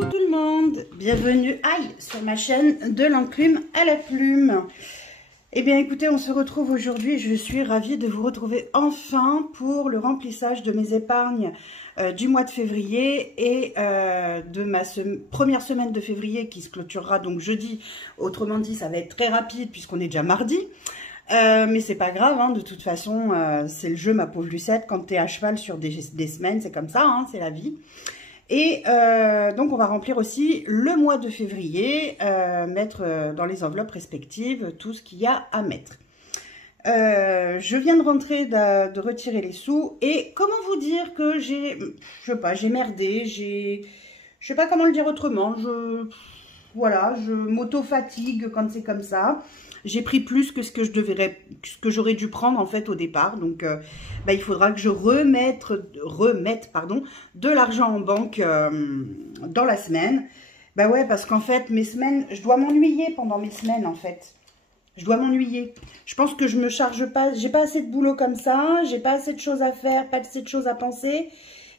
Coucou tout le monde, bienvenue sur ma chaîne de l'enclume à la plume. Eh bien écoutez, on se retrouve aujourd'hui, je suis ravie de vous retrouver enfin pour le remplissage de mes épargnes du mois de février et de ma première semaine de février qui se clôturera donc jeudi. Autrement dit, ça va être très rapide puisqu'on est déjà mardi. Mais c'est pas grave, hein, de toute façon, c'est le jeu, ma pauvre Lucette. Quand tu es à cheval sur des semaines, c'est comme ça, hein, c'est la vie. Et donc, on va remplir aussi le mois de février, mettre dans les enveloppes respectives tout ce qu'il y a à mettre. Je viens de rentrer, de retirer les sous. Et comment vous dire que j'ai, je sais pas, j'ai merdé, je sais pas comment le dire autrement. Voilà, je m'auto-fatigue quand c'est comme ça. J'ai pris plus que ce que j'aurais dû prendre en fait au départ. Donc, il faudra que je remette de l'argent en banque dans la semaine. Bah ouais, parce qu'en fait, mes semaines, je dois m'ennuyer pendant mes semaines en fait. Je dois m'ennuyer. Je pense que je me charge pas, j'ai pas assez de boulot comme ça, j'ai pas assez de choses à faire, pas assez de choses à penser.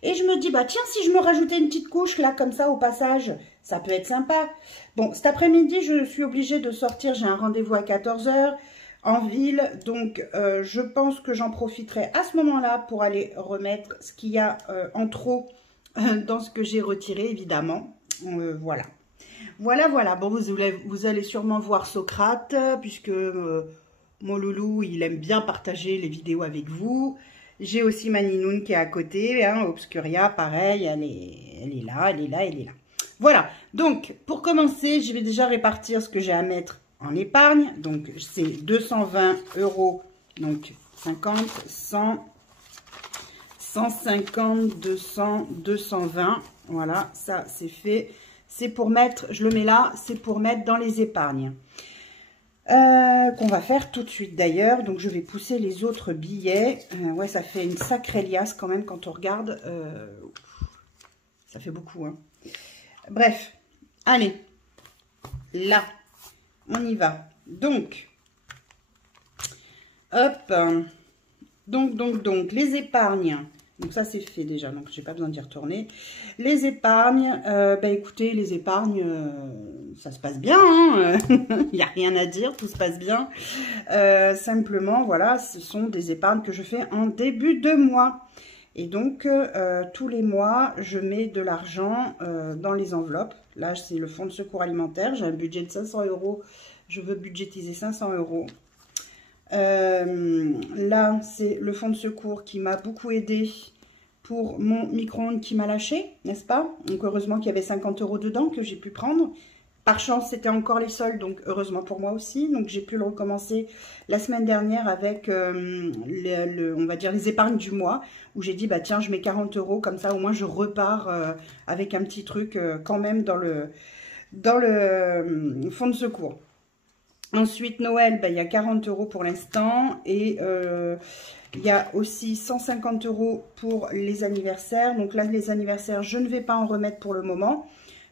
Et je me dis, bah tiens, si je me rajoutais une petite couche là, comme ça, au passage, ça peut être sympa. Bon, cet après-midi, je suis obligée de sortir, j'ai un rendez-vous à 14 h en ville. Donc, je pense que j'en profiterai à ce moment-là pour aller remettre ce qu'il y a en trop dans ce que j'ai retiré, évidemment. Voilà. Voilà. Bon, vous allez sûrement voir Socrate, puisque mon loulou, il aime bien partager les vidéos avec vous. J'ai aussi ma Ninoune qui est à côté, hein, Obscuria, pareil, elle est là. Voilà, donc pour commencer, je vais déjà répartir ce que j'ai à mettre en épargne. Donc c'est 220 €, donc 50, 100, 150, 200, 220. Voilà, ça c'est fait. C'est pour mettre, je le mets là, c'est pour mettre dans les épargnes. Qu'on va faire tout de suite d'ailleurs. Donc je vais pousser les autres billets. Ouais, ça fait une sacrée liasse quand même quand on regarde. Ça fait beaucoup, hein. Bref, allez, là, on y va. Donc, hop, donc, les épargnes. Donc ça, c'est fait déjà, donc j'ai pas besoin d'y retourner. Les épargnes, écoutez, les épargnes, ça se passe bien, hein. Il n'y a rien à dire, tout se passe bien. Simplement, voilà, ce sont des épargnes que je fais en début de mois. Et donc, tous les mois, je mets de l'argent dans les enveloppes. Là, c'est le fonds de secours alimentaire. J'ai un budget de 500 €. Je veux budgétiser 500 €. Là, c'est le fonds de secours qui m'a beaucoup aidé pour mon micro-ondes qui m'a lâché, n'est-ce pas? Donc, heureusement qu'il y avait 50 € dedans que j'ai pu prendre. Par chance, c'était encore les soldes, donc heureusement pour moi aussi. Donc, j'ai pu le recommencer la semaine dernière avec, on va dire, les épargnes du mois, où j'ai dit, bah tiens, je mets 40 €, comme ça, au moins, je repars avec un petit truc quand même dans le fonds de secours. Ensuite, Noël, il y a 40 € pour l'instant. Et il y a aussi 150 € pour les anniversaires. Donc là, les anniversaires, je ne vais pas en remettre pour le moment,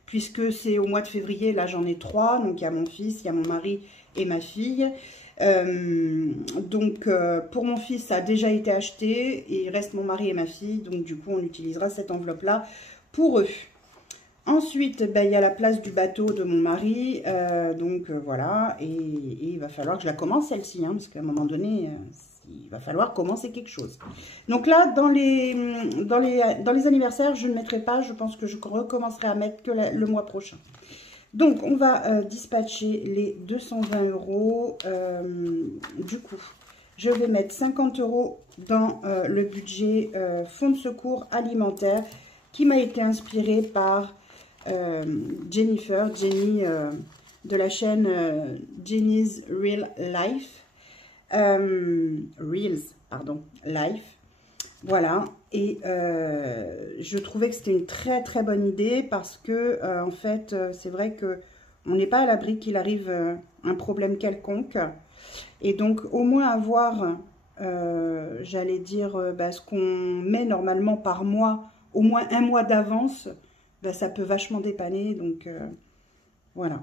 puisque c'est au mois de février. Là, j'en ai 3. Donc, il y a mon fils, il y a mon mari et ma fille. Pour mon fils, ça a déjà été acheté. Et il reste mon mari et ma fille. Donc, du coup, on utilisera cette enveloppe-là pour eux. Ensuite, il y a la place du bateau de mon mari, voilà, et il va falloir que je la commence celle-ci, hein, parce qu'à un moment donné, il va falloir commencer quelque chose. Donc là, dans les anniversaires, je ne mettrai pas, je pense que je recommencerai à mettre que le mois prochain. Donc, on va dispatcher les 220 €, du coup, je vais mettre 50 € dans le budget fonds de secours alimentaire, qui m'a été inspiré par Jenny de la chaîne Jenny's Real Life, Life, voilà. Et je trouvais que c'était une très très bonne idée parce que en fait, c'est vrai que on n'est pas à l'abri qu'il arrive un problème quelconque, et donc au moins avoir, j'allais dire, ce qu'on met normalement par mois, au moins un mois d'avance. Ça peut vachement dépanner, donc voilà.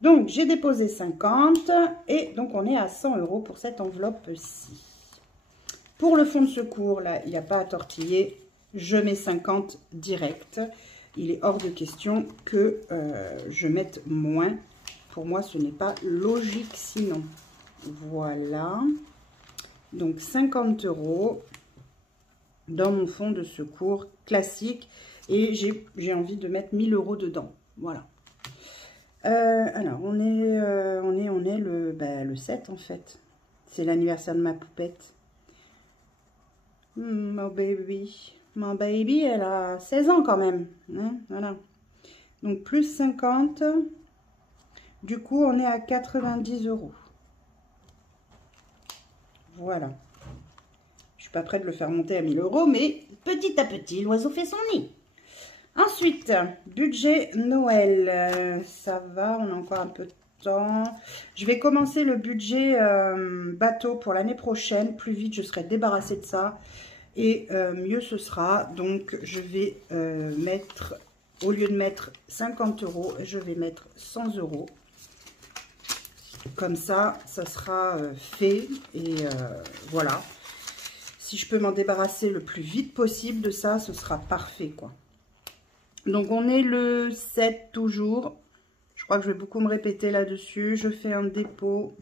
Donc, j'ai déposé 50 et donc on est à 100 € pour cette enveloppe-ci. Pour le fonds de secours, là, il n'y a pas à tortiller. Je mets 50 direct. il est hors de question que je mette moins. Pour moi, ce n'est pas logique sinon. Voilà. Donc, 50 € dans mon fonds de secours classique. Et j'ai envie de mettre 1000 € dedans. Voilà. Alors, on est le 7 en fait. C'est l'anniversaire de ma poupette. My baby, elle a 16 ans quand même. Hein, voilà. Donc, plus 50. Du coup, on est à 90 €. Voilà. Je suis pas prête de le faire monter à 1000 €, mais petit à petit, l'oiseau fait son nid. Ensuite, budget Noël. Ça va, on a encore un peu de temps. Je vais commencer le budget bateau pour l'année prochaine. Plus vite, je serai débarrassée de ça. Et mieux ce sera. Donc, je vais mettre, au lieu de mettre 50 €, je vais mettre 100 €. Comme ça, ça sera fait. Et voilà. Si je peux m'en débarrasser le plus vite possible de ça, ce sera parfait, quoi. Donc, on est le 7 toujours. Je crois que je vais beaucoup me répéter là-dessus. Je fais un dépôt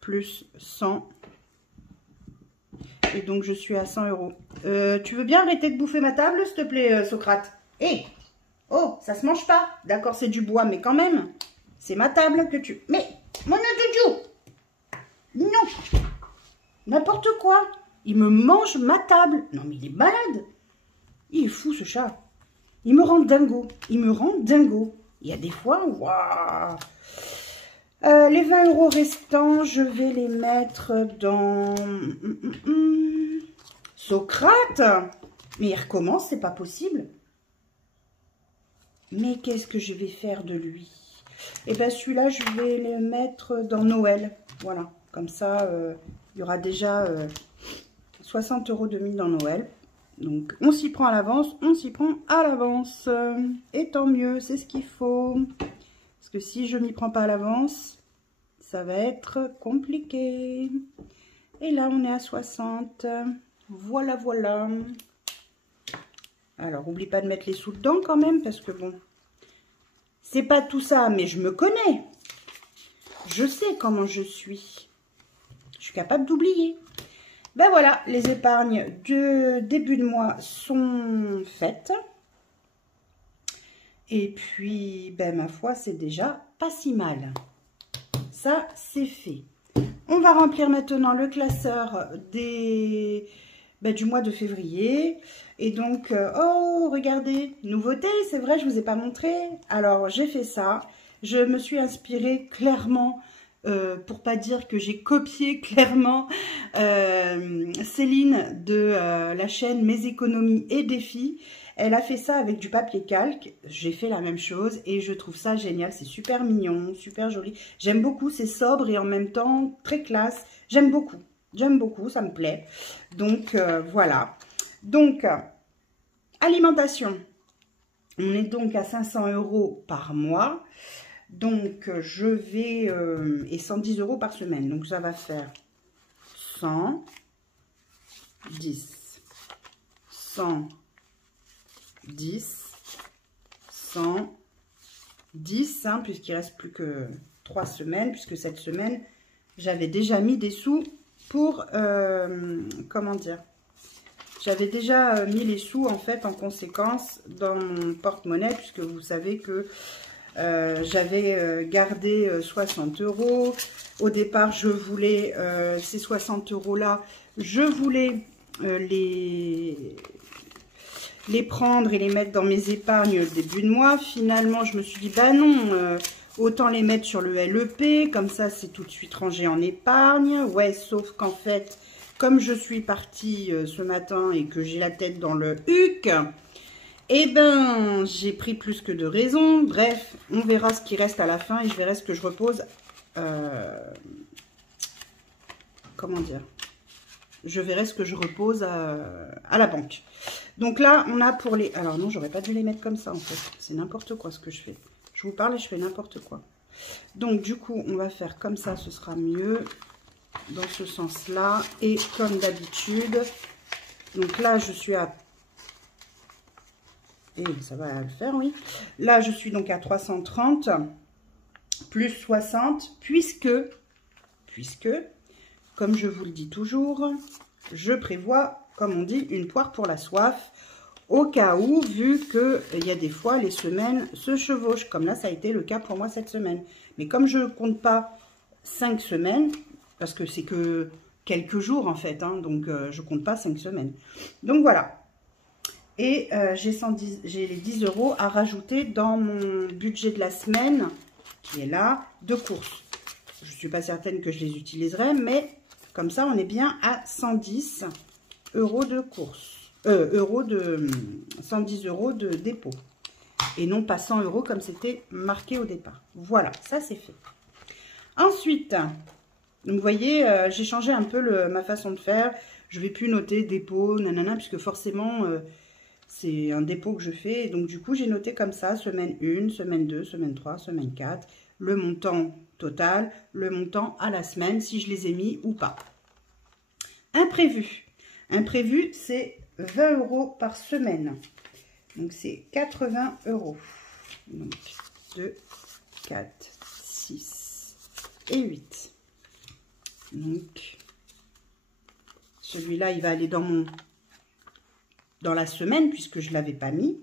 plus 100. Et donc, je suis à 100 €. Tu veux bien arrêter de bouffer ma table, s'il te plaît, Socrate? Hé! Oh, ça se mange pas. D'accord, c'est du bois, mais quand même, c'est ma table que tu... Mais, mon doudou! Non! N'importe quoi! Il me mange ma table. Non, mais il est malade. Il est fou, ce chat. Il me rend dingo. Il me rend dingo. Il y a des fois, waouh. Les 20 € restants, je vais les mettre dans... Socrate. Mais il recommence, c'est pas possible. Mais qu'est-ce que je vais faire de lui? Et bien, celui-là, je vais le mettre dans Noël. Voilà. Comme ça, il y aura déjà 60 € de mis dans Noël. Donc, on s'y prend à l'avance, on s'y prend à l'avance. Et tant mieux, c'est ce qu'il faut. Parce que si je m'y prends pas à l'avance, ça va être compliqué. Et là, on est à 60. Voilà, voilà. Alors, n'oublie pas de mettre les sous dedans quand même, parce que bon, c'est pas tout ça, mais je me connais. Je sais comment je suis. Je suis capable d'oublier. Ben voilà, les épargnes de début de mois sont faites. Et puis, ben ma foi, c'est déjà pas si mal. Ça, c'est fait. On va remplir maintenant le classeur du mois de février. Et donc, oh, regardez, nouveauté, c'est vrai, je ne vous ai pas montré. Alors, j'ai fait ça. Je me suis inspirée clairement... pour pas dire que j'ai copié clairement Céline de la chaîne Mes économies et défis. Elle a fait ça avec du papier calque. J'ai fait la même chose et je trouve ça génial. C'est super mignon, super joli. J'aime beaucoup, c'est sobre et en même temps très classe. J'aime beaucoup, ça me plaît. Donc voilà. Donc, alimentation. On est donc à 500 € par mois. Donc, je vais... et 110 € par semaine. Donc, ça va faire 100, 10, 100, 10, 100, 10, hein, puisqu'il ne reste plus que 3 semaines, puisque cette semaine, j'avais déjà mis des sous pour... comment dire? J'avais déjà mis les sous, en fait, en conséquence, dans mon porte-monnaie, puisque vous savez que... j'avais gardé 60 €. Au départ, je voulais ces 60 € là, je voulais les prendre et les mettre dans mes épargnes au début de mois. Finalement, je me suis dit, bah non, autant les mettre sur le LEP, comme ça c'est tout de suite rangé en épargne. Ouais, sauf qu'en fait, comme je suis partie ce matin et que j'ai la tête dans le huc, eh ben, j'ai pris plus que de raison. Bref, on verra ce qui reste à la fin et je verrai ce que je repose. Comment dire? Je verrai ce que je repose à la banque. Donc là, on a pour les... Alors non, j'aurais pas dû les mettre comme ça en fait. C'est n'importe quoi ce que je fais. Je vous parle et je fais n'importe quoi. Donc du coup, on va faire comme ça, ce sera mieux. Dans ce sens-là. Et comme d'habitude, donc là, je suis à Et ça va le faire, oui. Là, je suis donc à 330 plus 60, puisque, comme je vous le dis toujours, je prévois, comme on dit, une poire pour la soif, au cas où, vu qu'il y a des fois, les semaines se chevauchent, comme là, ça a été le cas pour moi cette semaine. Mais comme je ne compte pas 5 semaines, parce que c'est que quelques jours, en fait, hein, donc je ne compte pas 5 semaines. Donc, voilà. Et j'ai les 10 € à rajouter dans mon budget de la semaine, qui est là, de courses. Je ne suis pas certaine que je les utiliserai, mais comme ça, on est bien à 110 € de courses. 110 € de dépôt. Et non pas 100 € comme c'était marqué au départ. Voilà, ça c'est fait. Ensuite, donc vous voyez, j'ai changé un peu ma façon de faire. Je ne vais plus noter dépôt, nanana, puisque forcément... c'est un dépôt que je fais. Et donc, du coup, j'ai noté comme ça, semaine 1, semaine 2, semaine 3, semaine 4, le montant total, le montant à la semaine, si je les ai mis ou pas. Imprévu. Imprévu, c'est 20 € par semaine. Donc, c'est 80 €. Donc, 2, 4, 6 et 8. Donc, celui-là, il va aller dans la semaine, puisque je ne l'avais pas mis.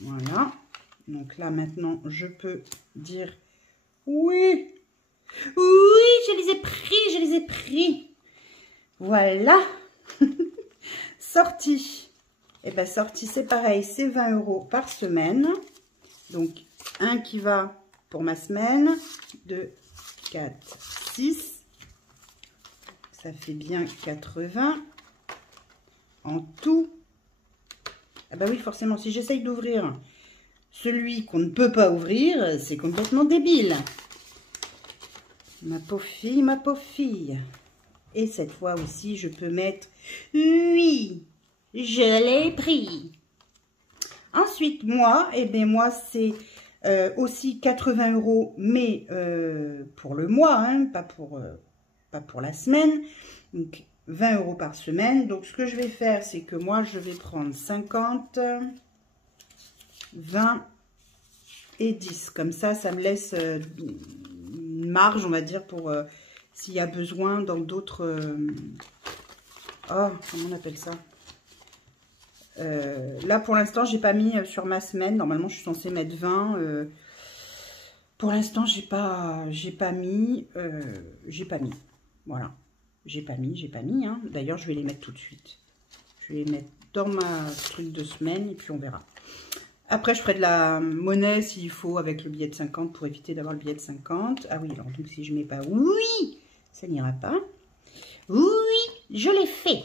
Voilà. Donc là, maintenant, je peux dire oui. Oui, je les ai pris. Voilà. Sortie. Et bien, sortie, c'est pareil, c'est 20 € par semaine. Donc, un qui va pour ma semaine. 2, 4, 6. Ça fait bien 80 en tout. Ah bah oui, forcément, si j'essaye d'ouvrir celui qu'on ne peut pas ouvrir, c'est complètement débile. Ma pauvre fille, ma pauvre fille. Et cette fois aussi, je peux mettre oui, je l'ai pris. Ensuite, moi, eh bien moi, c'est aussi 80 €, mais pour le mois, hein, pas pour la semaine. Donc 20 € par semaine. Donc ce que je vais faire, c'est que moi je vais prendre 50, 20 et 10. Comme ça, ça me laisse une marge, on va dire, pour s'il y a besoin dans d'autres... oh, comment on appelle ça? Là pour l'instant, j'ai pas mis sur ma semaine. Normalement, je suis censée mettre 20. Pour l'instant, j'ai pas mis. Voilà. J'ai pas mis. Hein. D'ailleurs, je vais les mettre tout de suite. Je vais les mettre dans ma truc de semaine et puis on verra. Après, je ferai de la monnaie s'il faut avec le billet de 50 pour éviter d'avoir le billet de 50. Ah oui, alors donc si je mets pas oui, ça n'ira pas. Oui, je l'ai fait.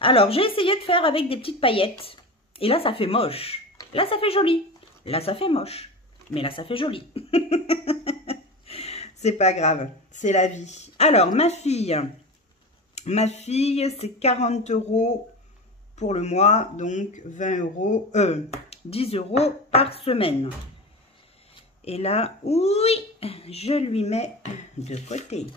Alors, j'ai essayé de faire avec des petites paillettes. Et là, ça fait moche. Là, ça fait joli. Là, ça fait moche. Mais là, ça fait joli. C'est pas grave, c'est la vie. Alors, ma fille, c'est 40 € pour le mois, donc 10 € par semaine. Et là, oui, je lui mets de côté.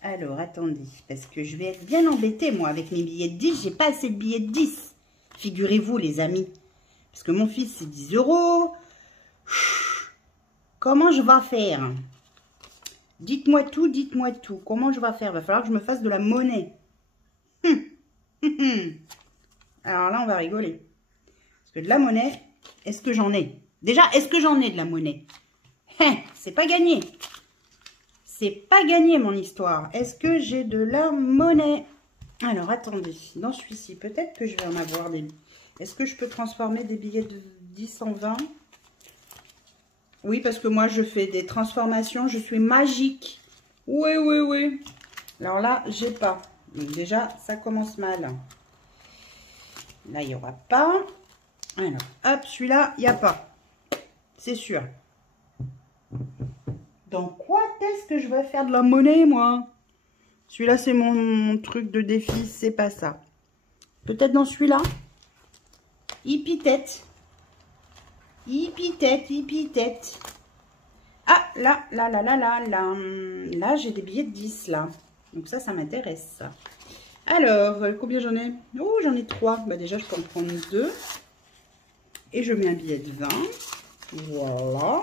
Alors, attendez, parce que je vais être bien embêtée, moi, avec mes billets de 10. J'ai pas assez de billets de 10, figurez-vous, les amis. Parce que mon fils, c'est 10 €. Comment je vais faire? Dites-moi tout, dites-moi tout. Comment je vais faire? Il va falloir que je me fasse de la monnaie. Alors là, on va rigoler. Parce que de la monnaie, est-ce que j'en ai? Déjà, est-ce que j'en ai de la monnaie? C'est pas gagné. C'est pas gagné, mon histoire. Est-ce que j'ai de la monnaie? Alors, attendez. Dans celui-ci, peut-être que je vais en avoir des... Est-ce que je peux transformer des billets de 10 en 20? Oui, parce que moi, je fais des transformations. Je suis magique. Oui, oui, oui. Alors là, j'ai pas. Donc déjà, ça commence mal. Là, il n'y aura pas. Alors, hop, celui-là, il n'y a pas. C'est sûr. Donc, quoi est-ce que je vais faire de la monnaie, moi? Celui-là, c'est mon truc de défi. C'est pas ça. Peut-être dans celui-là. Hippie-tête. Hippie-tête, hippie-tête. Ah, là, j'ai des billets de 10, là. Donc ça m'intéresse. Alors, combien j'en ai? Oh, j'en ai 3. Bah déjà, je peux en prendre 2. Et je mets un billet de 20. Voilà.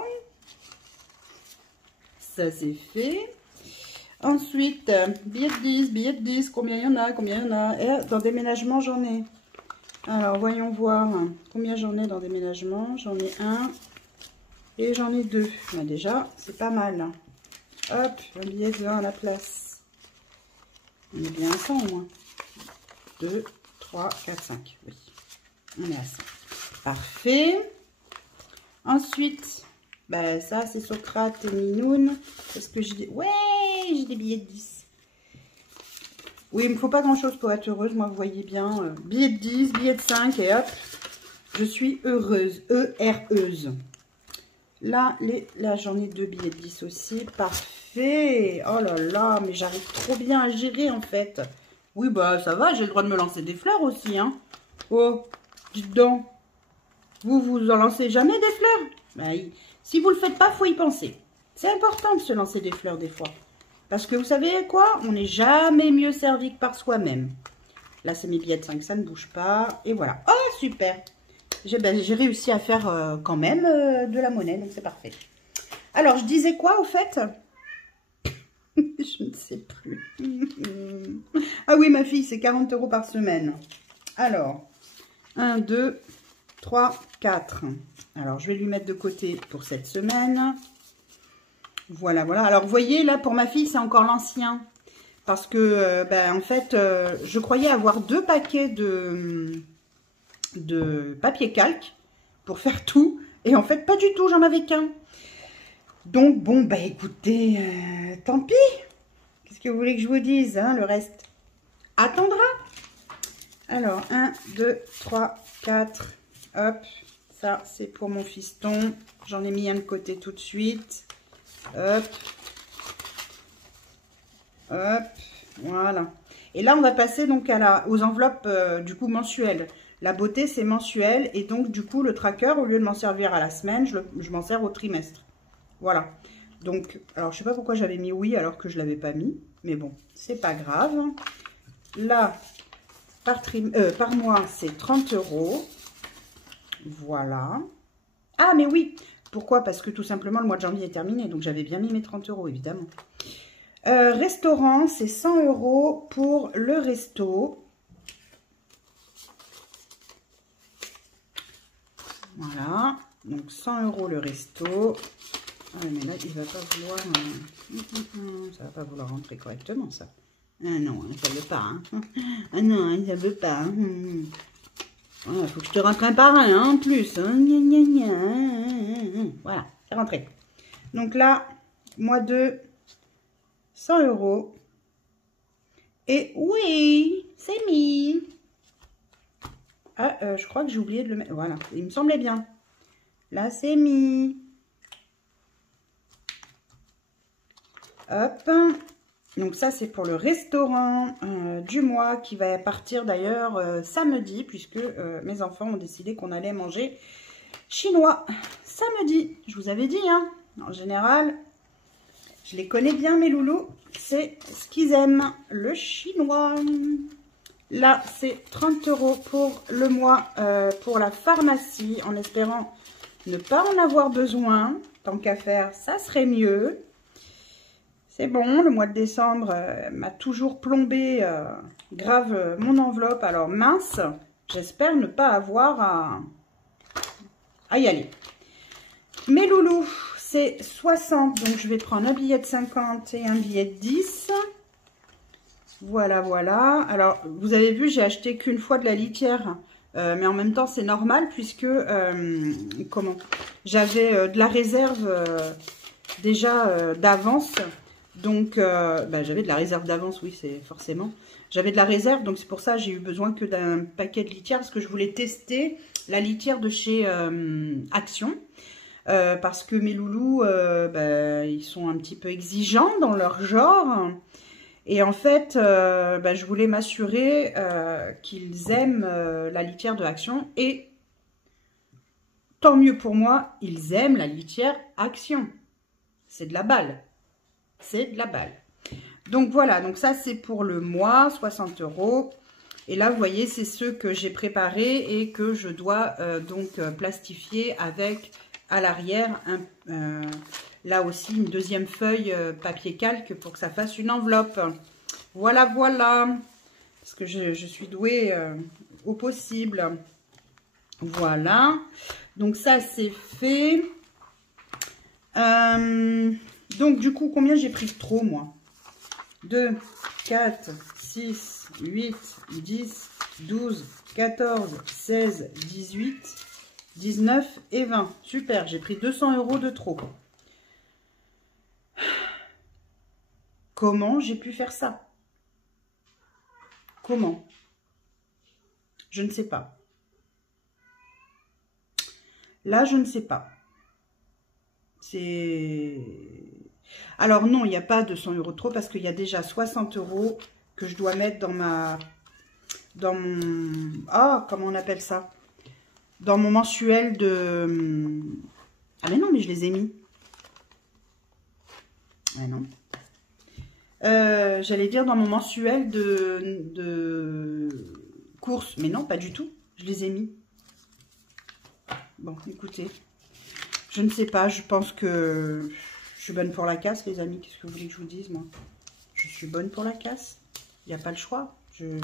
Ça, c'est fait. Ensuite, billet de 10, billet de 10. Combien il y en a? Combien il y en a? Et dans déménagement, j'en ai. Alors, voyons voir. Combien j'en ai dans déménagement? J'en ai 1. Et j'en ai 2. Bah déjà, c'est pas mal. Hop, un billet de 20 à la place. On est bien à 100 au moins. 2, 3, 4, 5. Oui, on est à 100. Parfait. Ensuite, bah ça c'est Socrate et Minoun. Parce que j'ai des... Ouais, j'ai des billets de 10. Oui, il me faut pas grand chose pour être heureuse. Moi, vous voyez bien. Billet de 10, billet de 5 et hop. Je suis heureuse. Heureuse. Là, j'en ai 2 billets de 10 aussi. Parfait. Oh là là, mais j'arrive trop bien à gérer en fait. Oui, bah ça va, j'ai le droit de me lancer des fleurs aussi, hein. Oh, dites donc. Vous en lancez jamais des fleurs? Bah, si vous le faites pas, faut y penser. C'est important de se lancer des fleurs des fois. Parce que vous savez quoi? On n'est jamais mieux servi que par soi-même. Là, c'est mes billets de 5, ça ne bouge pas. Et voilà. Oh, super. J'ai réussi à faire quand même de la monnaie, donc c'est parfait. Alors, je disais quoi au fait? Je ne sais plus. Ah oui, ma fille, c'est 40 € par semaine. Alors, 1, 2, 3, 4. Alors, je vais lui mettre de côté pour cette semaine. Voilà, voilà. Alors, vous voyez, là, pour ma fille, c'est encore l'ancien. Parce que, en fait, je croyais avoir 2 paquets de papier calque pour faire tout. Et en fait, pas du tout, j'en avais qu'un. Donc, bon, bah écoutez, tant pis. Qu'est-ce que vous voulez que je vous dise, hein, le reste attendra. Alors, 1, 2, 3, 4. Hop, ça, c'est pour mon fiston. J'en ai mis un de côté tout de suite. Hop. Hop, voilà. Et là, on va passer donc aux enveloppes, du coup, mensuelles. La beauté, c'est mensuel. Et donc, du coup, le tracker, au lieu de m'en servir à la semaine, je m'en sers au trimestre. Voilà. Donc, alors, je sais pas pourquoi j'avais mis oui alors que je l'avais pas mis. Mais bon, c'est pas grave. Là, par mois, c'est 30 €. Voilà. Ah, mais oui. Pourquoi? Parce que tout simplement, le mois de janvier est terminé. Donc, j'avais bien mis mes 30 €, évidemment. Restaurant, c'est 100 € pour le resto. Voilà. Donc, 100 € le resto. Ah, mais là, il va pas vouloir... ça va pas vouloir rentrer correctement, ça. Ah non, ça veut pas. Hein. Ah non, ça veut pas. Voilà, faut que je te rentre un par un, en plus. Hein. Voilà, c'est rentré. Donc là, mois 2, 100 €. Et oui, c'est mis. Ah, je crois que j'ai oublié de le mettre. Voilà, il me semblait bien. Là, c'est mis. Hop. Donc ça, c'est pour le restaurant du mois qui va partir d'ailleurs samedi, puisque mes enfants ont décidé qu'on allait manger chinois samedi. Je vous avais dit, hein. En général, je les connais bien, mes loulous. C'est ce qu'ils aiment, le chinois. Là, c'est 30 € pour le mois pour la pharmacie, en espérant ne pas en avoir besoin. Tant qu'à faire, ça serait mieux. C'est bon, le mois de décembre m'a toujours plombé grave mon enveloppe. Alors mince, j'espère ne pas avoir à y aller. Mes loulous, c'est 60, donc je vais prendre un billet de 50 et un billet de 10. Voilà, voilà. Alors, vous avez vu, j'ai acheté qu'une fois de la litière. Mais en même temps, c'est normal puisque, j'avais de la réserve déjà d'avance. Donc, j'avais de la réserve d'avance, oui, c'est forcément. J'avais de la réserve, donc c'est pour ça que j'ai eu besoin que d'un paquet de litière. Parce que je voulais tester la litière de chez Action. Parce que mes loulous, ils sont un petit peu exigeants dans leur genre. Et en fait, je voulais m'assurer qu'ils aiment la litière de Action. Et tant mieux pour moi, ils aiment la litière Action. C'est de la balle. C'est de la balle. Donc voilà, donc ça c'est pour le mois, 60 €. Et là, vous voyez, c'est ceux que j'ai préparés et que je dois plastifier avec à l'arrière, là aussi, une deuxième feuille papier calque pour que ça fasse une enveloppe. Voilà, voilà. Parce que je suis douée au possible. Voilà. Donc ça, c'est fait. Donc du coup, combien j'ai pris de trop, moi? 2, 4, 6, 8, 10, 12, 14, 16, 18, 19 et 20. Super, j'ai pris 200 € de trop. Comment j'ai pu faire ça? Comment? Je ne sais pas. Là, je ne sais pas. C'est... Alors non, il n'y a pas 200 € de trop parce qu'il y a déjà 60 € que je dois mettre dans mon... Ah, comment on appelle ça? Dans mon mensuel de... Ah mais non, mais je les ai mis. Ah non. J'allais dire dans mon mensuel de courses. Mais non, pas du tout. Je les ai mis. Bon, écoutez. Je ne sais pas. Je pense que je suis bonne pour la casse, les amis. Qu'est-ce que vous voulez que je vous dise, moi? Je suis bonne pour la casse. Il n'y a pas le choix. Je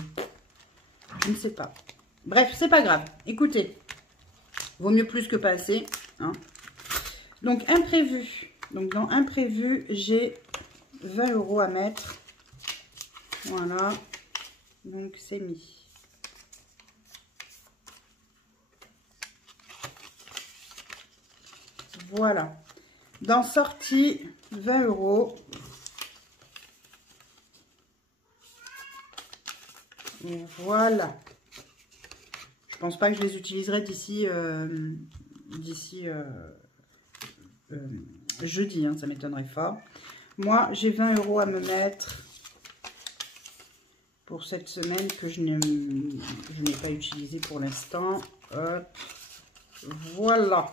ne sais pas. Bref, c'est pas grave. Écoutez. Vaut mieux plus que pas assez. Hein. Donc, imprévu. Donc, dans imprévu, j'ai 20 € à mettre. Voilà. Donc, c'est mis. Voilà. Dans sortie, 20 €. Et voilà. Je pense pas que je les utiliserai d'ici jeudi, hein, ça m'étonnerait fort. Moi, j'ai 20 € à me mettre pour cette semaine que je n'ai pas utilisé pour l'instant. Voilà.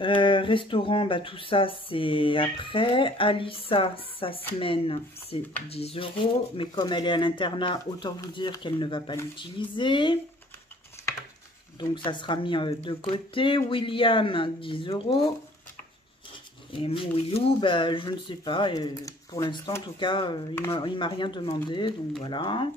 Restaurant, bah, tout ça, c'est après. Alissa, sa semaine, c'est 10 €. Mais comme elle est à l'internat, autant vous dire qu'elle ne va pas l'utiliser. Donc, ça sera mis de côté. William, 10 €. Et mon Willou, bah, je ne sais pas. Et pour l'instant, en tout cas, il m'a rien demandé. Donc, voilà.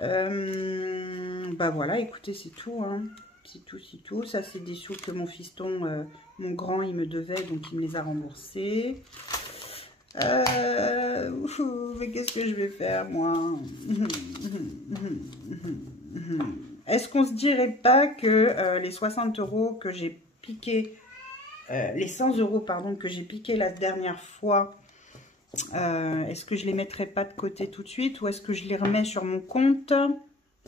Bah, voilà, écoutez, c'est tout, hein. C'est tout, c'est tout. Ça, c'est des sous que mon fiston, mon grand, il me devait, donc il me les a remboursés. Mais qu'est-ce que je vais faire, moi? Est-ce qu'on se dirait pas que les 60 € que j'ai piqué, les 100 € pardon, que j'ai piqué la dernière fois, est-ce que je les mettrai pas de côté tout de suite ou est-ce que je les remets sur mon compte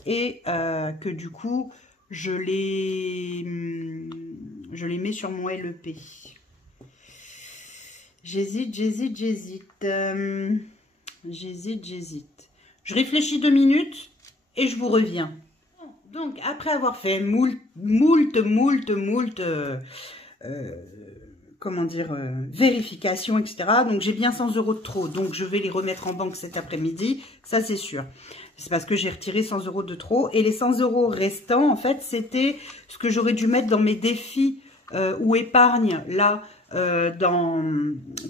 et que du coup je les mets sur mon LEP. J'hésite. J'hésite. Je réfléchis 2 minutes et je vous reviens. Donc, après avoir fait moult comment dire, vérification, etc. Donc, j'ai bien 100 € de trop. Donc, je vais les remettre en banque cet après-midi. Ça, c'est sûr. C'est parce que j'ai retiré 100 € de trop. Et les 100 € restants, en fait, c'était ce que j'aurais dû mettre dans mes défis ou épargne, là, dans,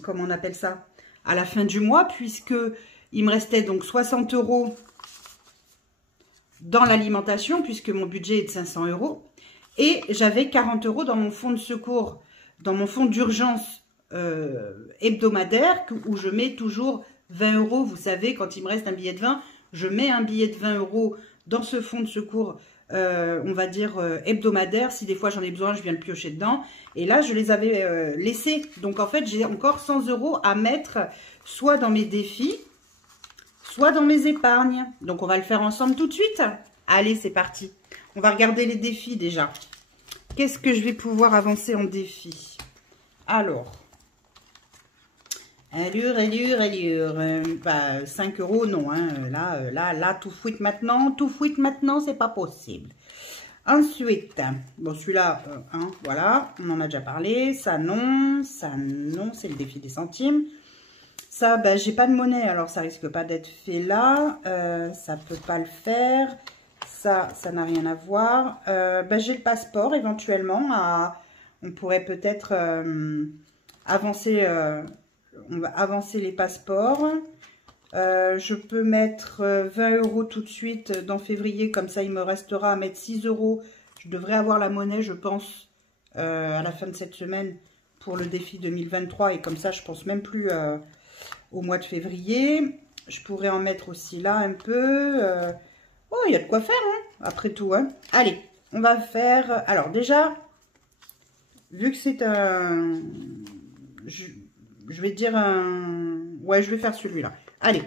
comment on appelle ça, à la fin du mois, puisque il me restait donc 60 € dans l'alimentation, puisque mon budget est de 500 €. Et j'avais 40 € dans mon fonds de secours, dans mon fonds d'urgence hebdomadaire, où je mets toujours 20 €. Vous savez, quand il me reste un billet de 20, je mets un billet de 20 € dans ce fonds de secours, on va dire hebdomadaire. Si des fois j'en ai besoin, je viens le piocher dedans. Et là, je les avais laissés. Donc, en fait, j'ai encore 100 € à mettre soit dans mes défis, soit dans mes épargnes. Donc, on va le faire ensemble tout de suite. Allez, c'est parti. On va regarder les défis déjà. Qu'est-ce que je vais pouvoir avancer en défi? Alors, allure. Bah, 5 € non. Hein. Là, tout fuite maintenant. Tout fuite maintenant, c'est pas possible. Ensuite, bon, celui-là, voilà, on en a déjà parlé. Ça, non, c'est le défi des centimes. Ça, ben, j'ai pas de monnaie, alors ça risque pas d'être fait là. Ça peut pas le faire. Ça n'a rien à voir. Ben, j'ai le passeport éventuellement. On pourrait peut-être avancer. On va avancer les passeports. Je peux mettre 20 € tout de suite dans février. Comme ça, il me restera à mettre 6 €. Je devrais avoir la monnaie, je pense, à la fin de cette semaine pour le défi 2023. Et comme ça, je pense même plus au mois de février. Je pourrais en mettre aussi là un peu. Oh, il y a de quoi faire, hein, après tout. Hein. Allez, on va faire... Alors déjà, vu que c'est un... Je vais dire un... Ouais, je vais faire celui-là. Allez,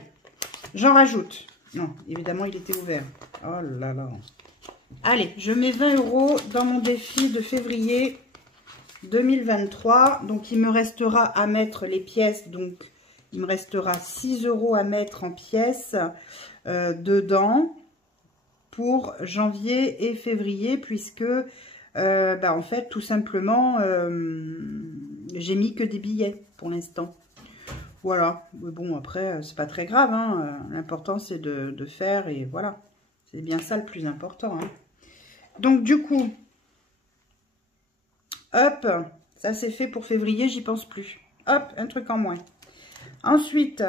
j'en rajoute. Non, évidemment, il était ouvert. Oh là là. Allez, je mets 20 € dans mon défi de février 2023. Donc, il me restera à mettre les pièces. Donc, il me restera 6 € à mettre en pièces dedans pour janvier et février. Puisque, bah, en fait, tout simplement, j'ai mis que des billets pour l'instant. Voilà. Mais bon, après, c'est pas très grave. Hein. L'important, c'est de faire et voilà. C'est bien ça le plus important. Hein. Donc, du coup, hop, ça c'est fait pour février, j'y pense plus. Hop, un truc en moins. Ensuite,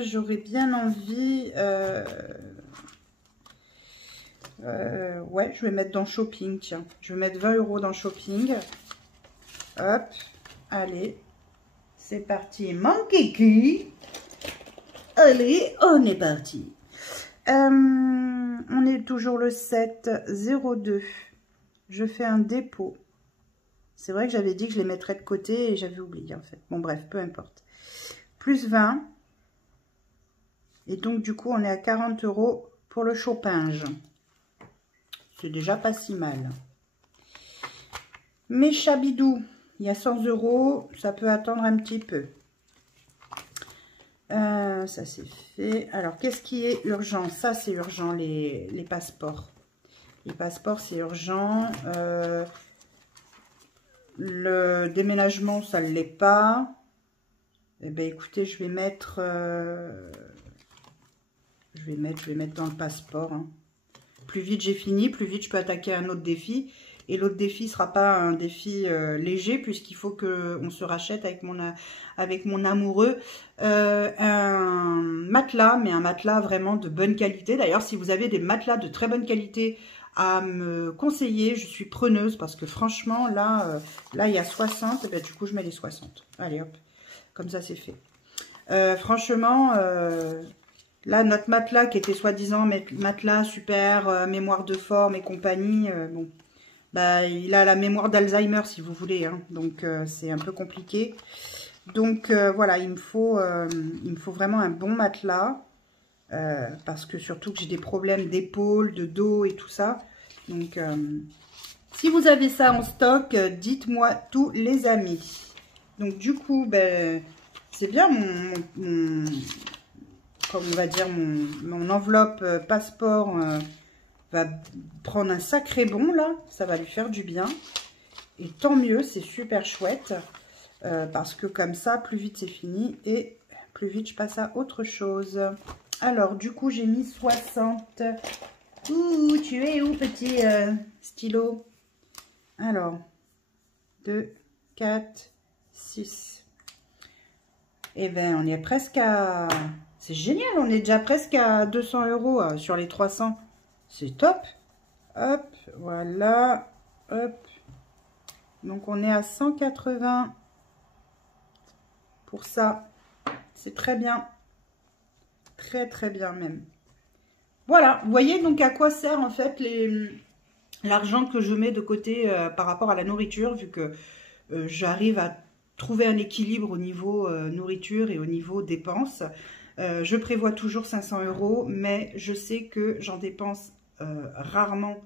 j'aurais bien envie... ouais, je vais mettre dans shopping, tiens. Je vais mettre 20 € dans shopping. Hop, allez, c'est parti, mon kiki. Allez, on est parti. On est toujours le 7-02. Je fais un dépôt. C'est vrai que j'avais dit que je les mettrais de côté et j'avais oublié en fait. Bon bref, peu importe. Plus 20. Et donc du coup, on est à 40 € pour le chopinge. C'est déjà pas si mal. Mes chabidous, il y a 100 €. Ça peut attendre un petit peu. Ça c'est fait. Alors, qu'est-ce qui est urgent? Ça, c'est urgent, les passeports. Les passeports, c'est urgent. Le déménagement, ça ne l'est pas. Eh bien, écoutez, je vais mettre... je vais mettre dans le passeport. Hein. Plus vite j'ai fini, plus vite je peux attaquer un autre défi. Et l'autre défi ne sera pas un défi léger, puisqu'il faut qu'on se rachète avec mon amoureux un matelas, mais un matelas vraiment de bonne qualité. D'ailleurs, si vous avez des matelas de très bonne qualité à me conseiller, je suis preneuse, parce que franchement, là il y a 60, et bien, du coup, je mets les 60. Allez, hop, comme ça, c'est fait. Franchement... là, notre matelas qui était soi-disant matelas super, mémoire de forme et compagnie, bon, bah, il a la mémoire d'Alzheimer si vous voulez, hein, donc c'est un peu compliqué. Donc voilà, il me faut vraiment un bon matelas, parce que surtout que j'ai des problèmes d'épaule, de dos et tout ça. Donc si vous avez ça en stock, dites-moi tous les amis. Donc du coup, ben, c'est bien comme on va dire, mon enveloppe passeport va prendre un sacré bond, là. Ça va lui faire du bien. Et tant mieux, c'est super chouette. Parce que comme ça, plus vite c'est fini. Et plus vite je passe à autre chose. Alors, du coup, j'ai mis 60. Ouh, tu es où, petit stylo? Alors, 2, 4, 6. Eh bien, on est presque à... C'est génial, on est déjà presque à 200 € sur les 300. C'est top. Hop, voilà. Hop. Donc, on est à 180 pour ça. C'est très bien. Très, très bien même. Voilà, vous voyez donc à quoi sert en fait l'argent que je mets de côté par rapport à la nourriture, vu que j'arrive à trouver un équilibre au niveau nourriture et au niveau dépenses. Je prévois toujours 500 €, mais je sais que j'en dépense rarement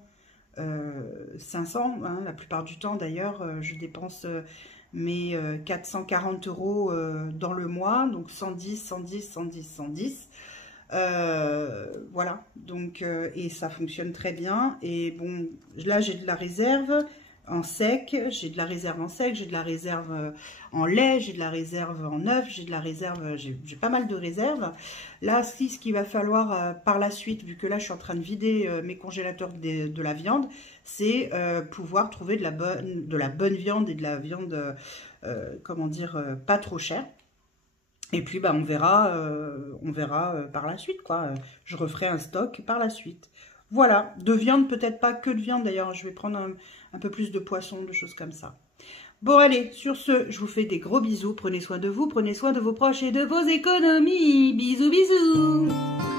500. Hein, la plupart du temps, d'ailleurs, je dépense mes 440 € dans le mois. Donc 110, 110, 110, 110. Voilà. Donc, et ça fonctionne très bien. Et bon, là, j'ai de la réserve. en sec, j'ai de la réserve en sec, j'ai de la réserve en lait, j'ai de la réserve en œuf, j'ai de la réserve, j'ai pas mal de réserves. Là, ce qu'il va falloir par la suite, vu que là je suis en train de vider mes congélateurs de la viande, c'est pouvoir trouver de la bonne viande et de la viande, comment dire, pas trop chère. Et puis, bah, on verra par la suite, quoi. Je referai un stock par la suite. Voilà, de viande, peut-être pas que de viande, d'ailleurs, je vais prendre un peu plus de poisson, de choses comme ça. Bon, allez, sur ce, je vous fais des gros bisous. Prenez soin de vous, prenez soin de vos proches et de vos économies. Bisous, bisous!